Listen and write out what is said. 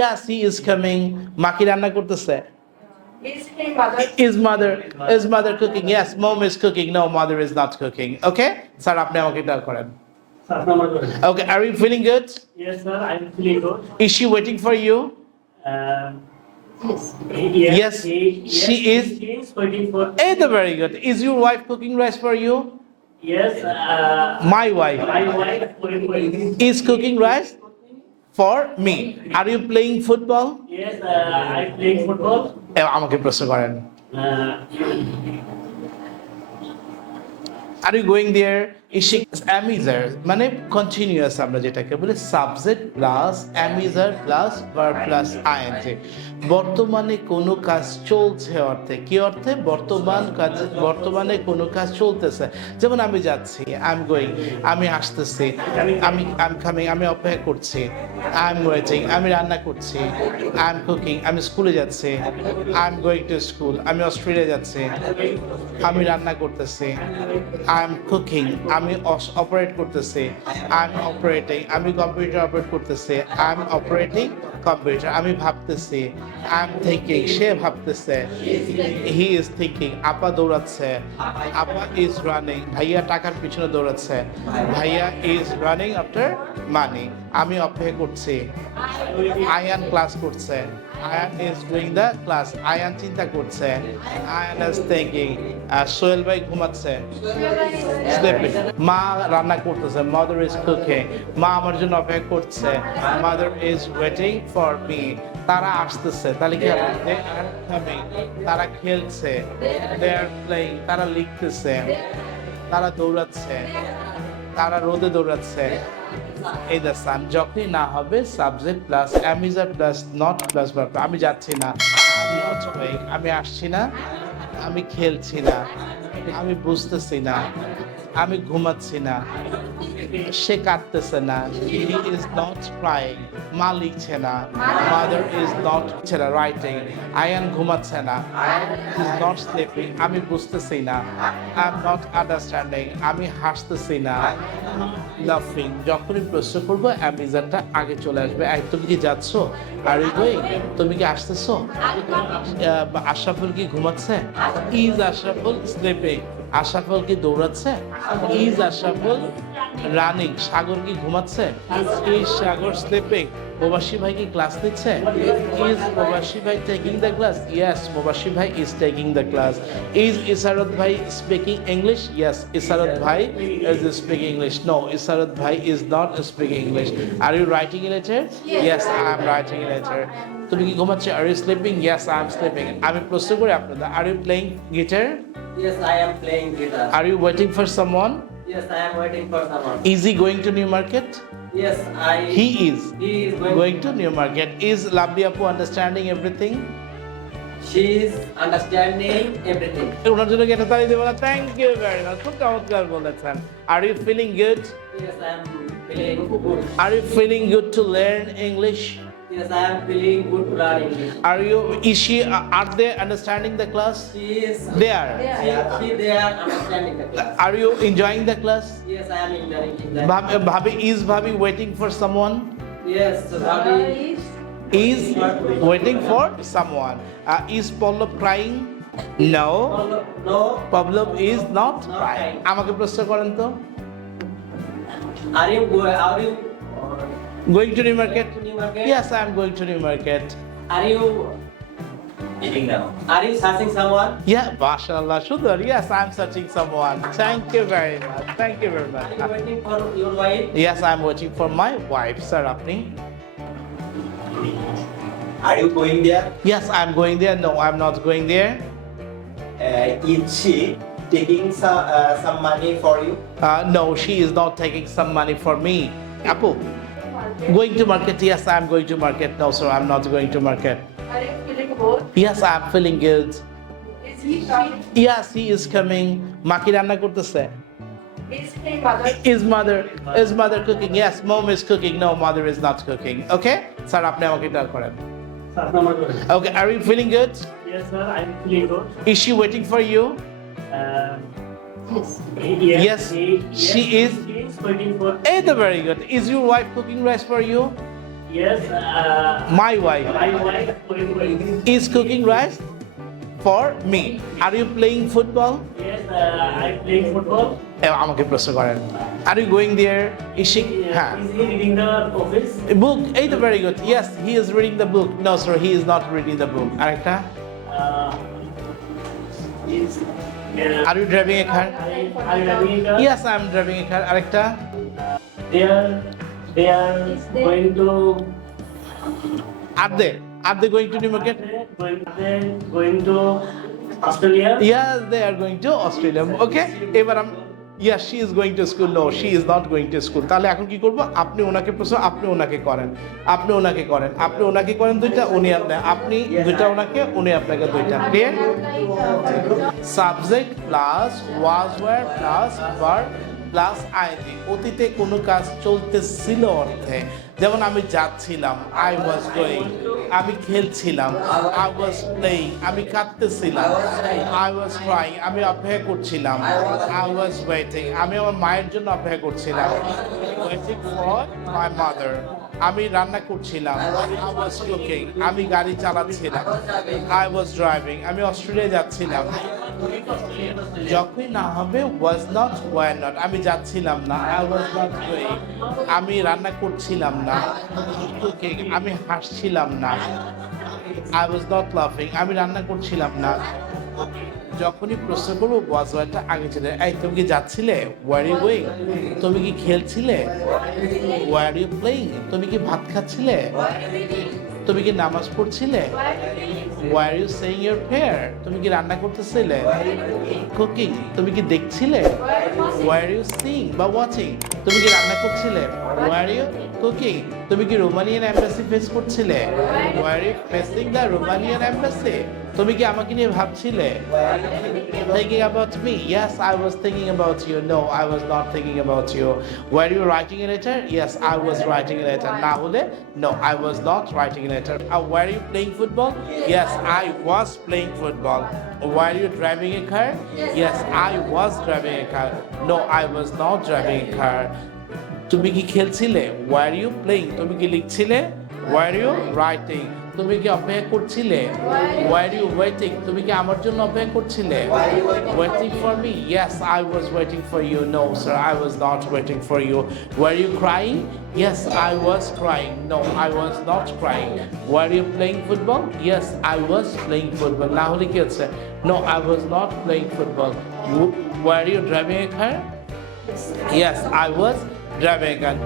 Yes, he is coming. মা কি রান্না করতেছে? Is mother cooking? Yes, mom is cooking. No, mother is not cooking. Okay? Sir, আপনি আমাকে এটা করেন. Okay, are you feeling good? Yes, sir, I'm feeling good. Is she waiting for you? Yes, she is. She is waiting for. Very good. Is your wife cooking rice for you? Yes, My wife my wife waiting. is cooking rice for me. Are you playing football? Yes, I play football. আমাকে প্রশ্ন করেন. Are you going there? Is she amizer? মানে continuous আমরা যেটাকে বলি subject plus amizer plus verb plus ing. বর্তমানে কোনো কাজ চলছে অর্থে কি অর্থে বর্তমানে কোনো কাজ চলতেছে যেমন আমি যাচ্ছি আই এম গোয়িং আমি আসতেছি আমি কামিং আমি অপেক্ষা করছি আই এম ওয়েটিং আমি রান্না করছি আই এম কুকিং আমি স্কুলে যাচ্ছি I am going to school আমি অস্ট্রেলিয়া যাচ্ছি আমি রান্না করতেছি আই এম কুকিং আমি অপারেট করতেছি আই এম অপারেটিং আমি কম্পিউটার অপারেট করতেছি আই এম অপারেটিং কম্পিউটার আমি ভাবতেছি আই এম থিঙ্কিং সে ভাবতেছে হি ইজ থিঙ্কিং আপা দৌড়াচ্ছে আপা ইজ রানিং ভাইয়া টাকার পিছনে দৌড়াচ্ছে ভাইয়া ইজ রানিং আফটার মানি আমি অপেক্ষা করছি আয়ান ক্লাস করছে Ayan is doing the class Ayan চিন্তা করছে আয়ান ইজ থিঙ্কিং সোহেল ভাই ঘুমাচ্ছে স্লিপিং মা রান্না করতেছে মাদার ইজ কুকিং মা আমার জন্য অপেক্ষা করছে mother is waiting for me তারা আসতেছে তাহলে কি হবে তারা খেলছে দে আর প্লেইং তারা লিখতেছে তারা দৌড়াচ্ছে তারা রোদে দৌড়াচ্ছে এই দ্য সান যখনই না হবে subject plus am is are plus not plus verb আমি যাচ্ছি না আমি নট গোয়িং আমি আসছি না আমি খেলছি না আমি বুঝতেছি না আমি ঘুমাচ্ছি না সে কাঁদতেছে না হি ইজ নট ক্রাইং মা লিখছে না mother is not writing Ayan ঘুমাচ্ছে না ইজ নট স্লিপিং আমি বুঝতেছি না আই এম নট আন্ডারস্ট্যান্ডিং আমি হাসতেছি না লাফিং যখনই প্রশ্ন করবো অ্যামিজারটা আগে চলে আসবে তুমি কি যাচ্ছ আর ইউ গোয়িং তুমি কি আসতেছো আশরাফুল কি ঘুমাচ্ছে ইজ আশরাফুল স্লিপিং আশরাফুল কি দৌড়াচ্ছে ইজ আশরাফুল রানিং সাগর কি ঘুমাচ্ছে ইজ সাগর স্লিপিং মোবাশির ভাই কি ক্লাস নিচ্ছে ইজ মোবাশির ভাই taking the class yes Mobashir ভাই is taking the class is Ishrat ভাই স্পিকিং ইংলিশ ইয়েস ইসারত ভাই is speaking English no Ishrat ভাই is not speaking English are you writing a letter yes I am writing a letter তুমি কি ঘুমাচ্ছ are you sleeping yes I am sleeping আমি প্রশ্ন করি আপনাদের are you playing guitar Yes, I am playing guitar. Are you waiting for someone? Yes, I am waiting for someone. Is he going to New Market? Yes, He is He is going to New Market. Is Labdi Apu understanding everything? She is understanding everything. ওনার জন্য একটা তালি দেব না thank you very much খুব চমৎকার বলেছেন are you feeling good Yes, I am feeling good. Are you feeling good to learn English Yes, I am feeling good to learn English. Are they understanding the class? She is. They are. They are understanding the class. Are you enjoying the class? Yes, I am enjoying that. Bhabi waiting for someone? Yes, Bhabi Is waiting for someone. Is Pallav crying? No. No. Pallav is not crying. আমাকে প্রশ্ন করেন তো Are you going to New Market? New Market? Yes, I am going to New Market. Are you eating now? Are you searching someone? Yeah, mashallah, Shudar. Yes, I am searching someone. Thank you very much. Thank you very much. Are you waiting for your wife? Yes, I am waiting for my wife, sir. Apni? Are you going there? Yes, I am going there. No, I am not going there. Is she taking some money for you? No, she is not taking some money for me. Apu, going to market? Yes, I am going to market. No, sir, I am not going to market. Are you feeling good? Yes, I am feeling good. Is he coming? Yes, he is coming. মা কি রান্না করতেছে? Is Mother cooking? Yes, mom is cooking. No, mother is not cooking. Okay? Sir, আপনি আমাকে এটা করেন. Okay, are you feeling good? Yes, sir, I'm feeling good. Is she waiting for you? Yes, she is. She is waiting for. Very good. Is your wife cooking rice for you? Yes, My wife my wife playing. is cooking rice for me. Are you playing football? Yes, I playing football. আমাকে প্রশ্ন করেন। Are you going there? Is she? হ্যাঁ। Is he reading the office? Book. এই তো very good. Yes, he is reading the book. No, sir, he is not reading the book. আরেকটা? Is Are you driving a car? are you having a car? Yes, I am driving a car. আরেকটা? They are going to Are they going to New Market? going to Australia. Yes, they are going to Australia. Okay, এবার Yes, she is going to school. No, she is not going to school. তাহলে এখন কি করব? আপনি ওনাকে প্রশ্ন, আপনি ওনাকে করেন। আপনি ওনাকে করেন। আপনি ওনাকে করেন দুইটা, উনি আপনি। আপনি দুইটা ওনাকে, উনি আপনাকে দুইটা। Clear? Subject plus was were plus verb plus ING. অতীতে কোনো কাজ চলতেছিল অর্থে, যেমন আমি যাচ্ছিলাম, আই ওয়াজ গোয়িং। আমি খেলছিলাম, আই ওয়াজ প্লেইং। আমি কাঁদতেছিলাম, আই ওয়াজ ক্রাইং। আমি অপেক্ষা করছিলাম, আই ওয়াজ ওয়েটিং। আমি আমার মায়ের জন্য অপেক্ষা করছিলাম, ওয়েটিং ফর মাই মাদার। আমি রান্না করছিলাম, আই ওয়াজ কুকিং। আমি গাড়ি চালাচ্ছিলাম, আই ওয়াজ ড্রাইভিং। আমি অস্ট্রেলিয়া যাচ্ছিলাম। যখনই না হবে ওয়াজ নট ওয়ার নট। আমি যাচ্ছিলাম না, আই ওয়াজ নট গোয়িং। আমি রান্না করছিলাম না, কুকিং। আমি হাসছিলাম না, আই ওয়াজ নট লাফিং। আমি রান্না করছিলাম না। যখনই প্রশ্ন করবো ওয়াজ ওয়ারটা আগে চলে। এই তুমি কি যাচ্ছিলে? Were you going? তুমি কি খেলছিলে? Were you playing? তুমি কি ভাত খাচ্ছিলে? তুমি কি নামাজ পড়ছিলে? Were you saying your prayer? তুমি কি রান্না করতেছিলে? কুকিং। তুমি কি দেখছিলে? ওয়ার ইউ সিং বা ওয়াচিং? তুমি কি রান্না করছিলে? Were you cooking. তুমি কি রোমানিয়ান এম্বাসি ফেস করছিলে? Were you facing the Romanian embassy? তুমি কি আমাকে নিয়ে ভাবছিলে? Thinking about me? Yes, I was thinking about you. No, I was not thinking about you. Were you writing a letter? Yes, I was writing a letter. না হলে no, I was not writing a letter. Were you playing football? Yes, I was playing football. Were you driving a car? Yes, I was driving a car. No, I was not driving a car. তুমি কি খেলছিলে? Were you playing? তুমি কি লিখছিলে? Were you writing? তুমি কি অপেক্ষা করছিলে? Were you waiting? তুমি কি আমার জন্য অপেক্ষা করছিলে? Waiting for me? Yes, I was waiting for you. No, sir, I was not waiting for you. Were you crying? Yes, I was crying. No, I was not crying. Were you playing football? Yes, I was playing football. না হলে কি হচ্ছে? No, I was not playing football. Were you driving a car? Yes, I was driving a car.